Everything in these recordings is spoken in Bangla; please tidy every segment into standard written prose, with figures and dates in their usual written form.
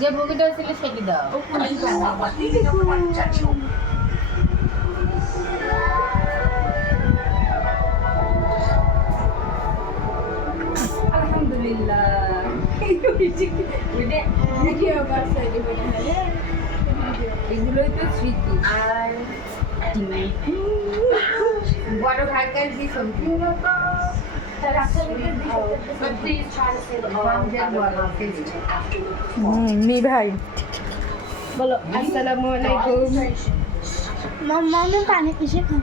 যে মুভিটা ছিল সেটি দাও। আলহামদুলিল্লাহ এগুলোই তো স্মৃতি। আর বড় ভাগ্যের বিষয় মি ভাই বলো আসসালামু আলাইকুম। মাম্মা পানি কিসে খান?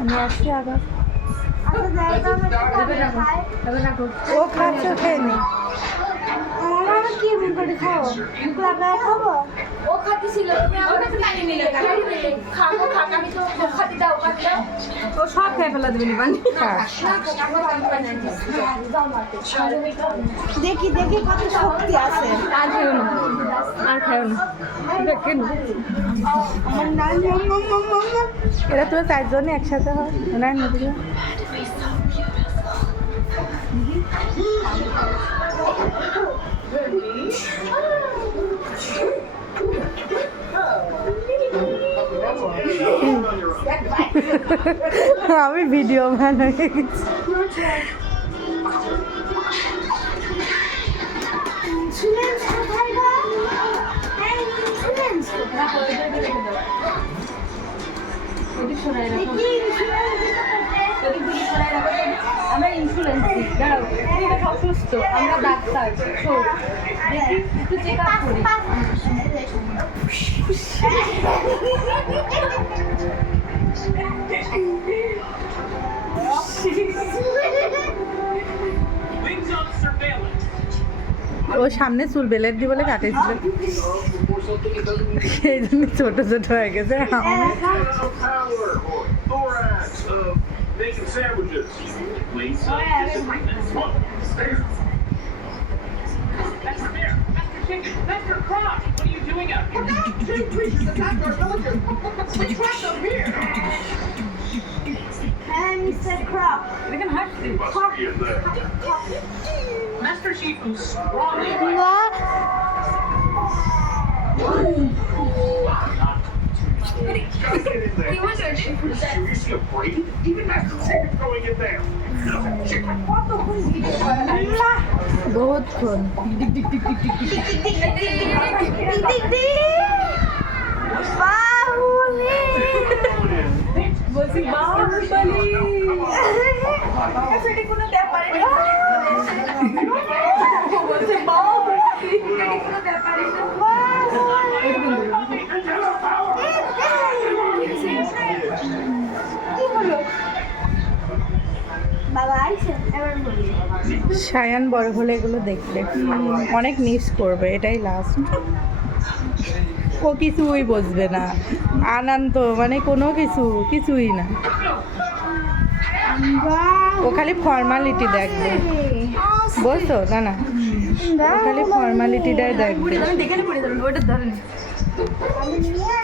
আমি আসছি আবার। রাখো ও খাচ্ছে খেয়ে নি। মামা কি মন করে খাও? মুখ লাগায় খাবো? ও খাচ্ছিল তুমি আমার কাছে পানি নিলে খাবো খাক আমি তো খাতে দাও খাতে দাও। ও সব খেয়ে ফেলা দেবে পানি। দেখি দেখি কত শক্তি আছে। আর খেও না, আর খেও না। দেখেন আমার নাম মাম্মা এরা তো চারজনই একসাথে হয় না নদীতে। আমি ভিডিও ম্যান হয়ে গেছি। ইন্স্যুরেন্স কোথায় গো? হ্যাঁ ইন্স্যুরেন্স দেখি আমরা ইন্স্যুরেন্স দিই, দাঁড়াও এটা সব সুস্থ, আমরা ডাক্তার শোন দেখি একটু চেক আপ করি। ও সামনে চুল বেলের দি বলে কাটেছিল, সেই জন্য ছোট ছোট হয়ে গেছে। Making sandwiches. Please, That's fair. Mr. Chicken, Mr. Croc, what are you doing out here? Two creatures attacked our villagers. We trapped them here. হ্যাঁ মিস্টার ক্রপ দেখেন হাসছি। Must be in there. Master Chief was strongly Get in there. Seriously afraid? Even Master Chief is going in there. Chicken, what the বহুত ক্ষণ বলছি বাহুবলী সেটি কোনো ব্যাপারে বলছে বাহুবলী কোনো ব্যাপারে বাবা আইছে এবার বলি সায়ান বড় হলে এগুলো দেখবে অনেক মিস করবে, এটাই লাস্ট। ও কিছুই বুঝবে না, আনন্দ মানে কোনো কিছুই না, ও খালি ফর্মালিটি দেখবে, বুঝছো? না না ও খালি ফর্মালিটিটাই দেখবে। আমি নিয়ে